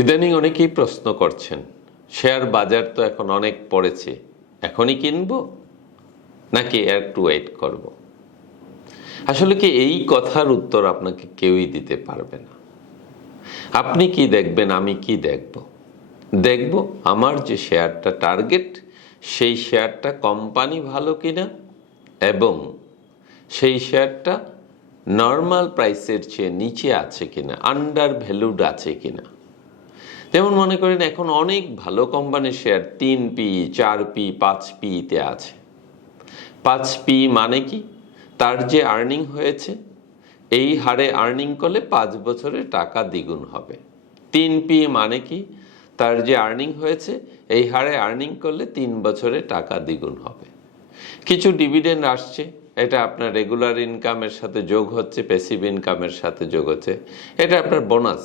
ইদানিং অনেকেই প্রশ্ন করছেন, শেয়ার বাজার তো এখন অনেক পড়েছে, এখনই কিনব নাকি একটু ওয়েট করব। আসলে কি এই কথার উত্তর আপনাকে কেউই দিতে পারবে না। আপনি কি দেখবেন, আমি কি দেখব? দেখব আমার যে শেয়ারটা টার্গেট সেই শেয়ারটা কোম্পানি ভালো কিনা এবং সেই শেয়ারটা নর্মাল প্রাইসের চেয়ে নিচে আছে কিনা আন্ডার ভ্যালুড আছে কিনা। যেমন মনে করেন এখন অনেক ভালো কোম্পানির শেয়ার তিন পি, চার পি, পাঁচ পিতে আছে। পাঁচ পি মানে কি? তার যে আর্নিং হয়েছে, এই হারে আর্নিং করলে পাঁচ বছরে টাকা দ্বিগুণ হবে। তিন পি মানে কি? তার যে আর্নিং হয়েছে, এই হারে আর্নিং করলে তিন বছরে টাকা দ্বিগুণ হবে। কিছু ডিভিডেন্ড আসছে, এটা আপনার রেগুলার ইনকামের সাথে যোগ হচ্ছে প্যাসিভ ইনকামের সাথে যোগ হচ্ছে, এটা আপনার বোনাস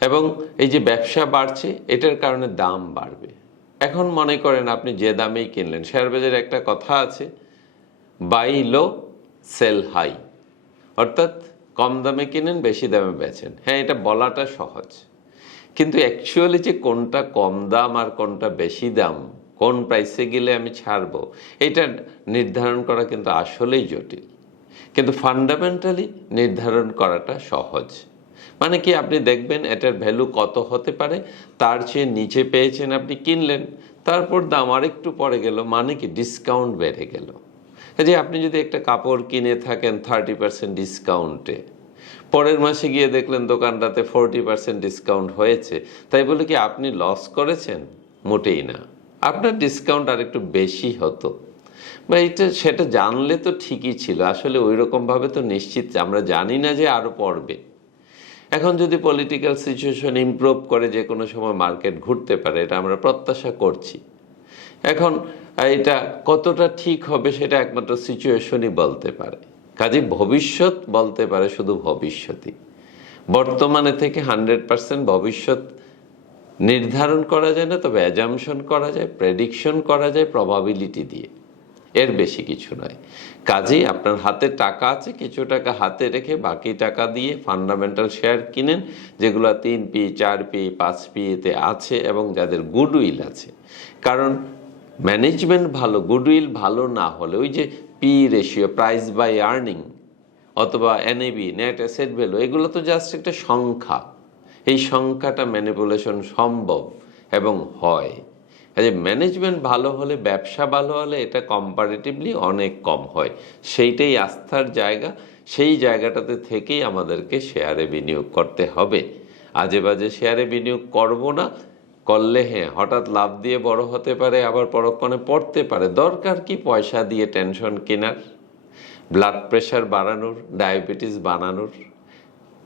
এবং এই যে ব্যবসা বাড়ছে, এটার কারণে দাম বাড়বে। এখন মনে করেন আপনি যে দামেই কিনলেন, শেয়ার বাজারে একটা কথা আছে, বাই লো, সেল হাই। অর্থাৎ কম দামে কিনেন, বেশি দামে বেচেন। হ্যাঁ এটা বলাটা সহজ। কিন্তু অ্যাকচুয়ালি যে কোনটা কম দাম আর কোনটা বেশি দাম, কোন প্রাইসে গেলে আমি ছাড়বো, এটা নির্ধারণ করা কিন্তু আসলেই জটিল। কিন্তু ফান্ডামেন্টালি নির্ধারণ করাটা সহজ। মানে কি আপনি দেখবেন এটার ভ্যালু কত হতে পারে? তার চেয়ে নিচে পেয়েছেন আপনি কিনলেন, তারপর দাম আরেকটু পরে গেল মানে কি ডিসকাউন্ট বেড়ে গেল। যে আপনি যদি একটা কাপড় কিনে থাকেন থার্টি পার্সেন্ট ডিসকাউন্টে পরের মাসে গিয়ে দেখলেন দোকানটাতে ফোরটি পার্সেন্ট ডিসকাউন্ট হয়েছে, তাই বলে কি আপনি লস করেছেন? মোটেই না। আপনার ডিসকাউন্ট আর একটু বেশি হতো। বা এটা, সেটা জানলে তো ঠিকই ছিল। আসলে ওই রকমভাবে তো নিশ্চিত, আমরা জানি না যে আরও পড়বে। এখন যদি পলিটিক্যাল সিচুয়েশন ইমপ্রুভ করে যে কোনো সময় মার্কেট ঘুরতে পারে, এটা আমরা প্রত্যাশা করছি। এখন এটা কতটা ঠিক হবে সেটা একমাত্র সিচুয়েশনই বলতে পারে। কাজে ভবিষ্যৎ বলতে পারে শুধু ভবিষ্যতই বর্তমানে থেকে হান্ড্রেড পার্সেন্ট ভবিষ্যৎ নির্ধারণ করা যায় না, তবে অ্যাজামশন করা যায় প্রেডিকশন করা যায় প্রবাবিলিটি দিয়ে। এর বেশি কিছু নয়। কাজেই আপনার হাতে টাকা আছে, কিছু টাকা হাতে রেখে বাকি টাকা দিয়ে ফান্ডামেন্টাল শেয়ার কিনেন, যেগুলো তিন পি, চার পি, পাঁচ পিতে আছে এবং যাদের গুডউইল আছে। কারণ ম্যানেজমেন্ট ভালো গুডউইল ভালো না হলে ওই যে P ratio price by earning অথবা এনএবি নেট অ্যাসেট ভ্যালু এগুলো তো জাস্ট একটা সংখ্যা। এই সংখ্যাটা ম্যানিপুলেশন সম্ভব এবং হয়। কাজে ম্যানেজমেন্ট ভালো হলে, ব্যবসা ভালো হলে এটা কম্পারেটিভলি অনেক কম হয়। সেইটাই আস্থার জায়গা। সেই জায়গাটাতে থেকেই আমাদেরকে শেয়ারে বিনিয়োগ করতে হবে। আজে বাজে শেয়ারে বিনিয়োগ করব না, করলে হ্যাঁ হঠাৎ লাভ দিয়ে বড় হতে পারে, আবার পরক্ষণে পড়তে পারে। দরকার কি পয়সা দিয়ে টেনশন কেনার? ব্লাড প্রেশার বাড়ানোর ডায়াবেটিস বানানোর?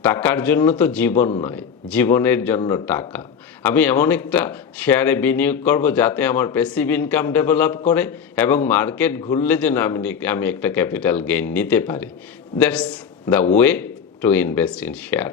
টাকার জন্য তো জীবন নয়, জীবনের জন্য টাকা। আমি এমন একটা শেয়ারে বিনিয়োগ করব যাতে আমার প্যাসিভ ইনকাম ডেভেলপ করে এবং মার্কেট ঘুরলে যেন আমি আমি একটা ক্যাপিটাল গেইন নিতে পারি। That's the way to invest in share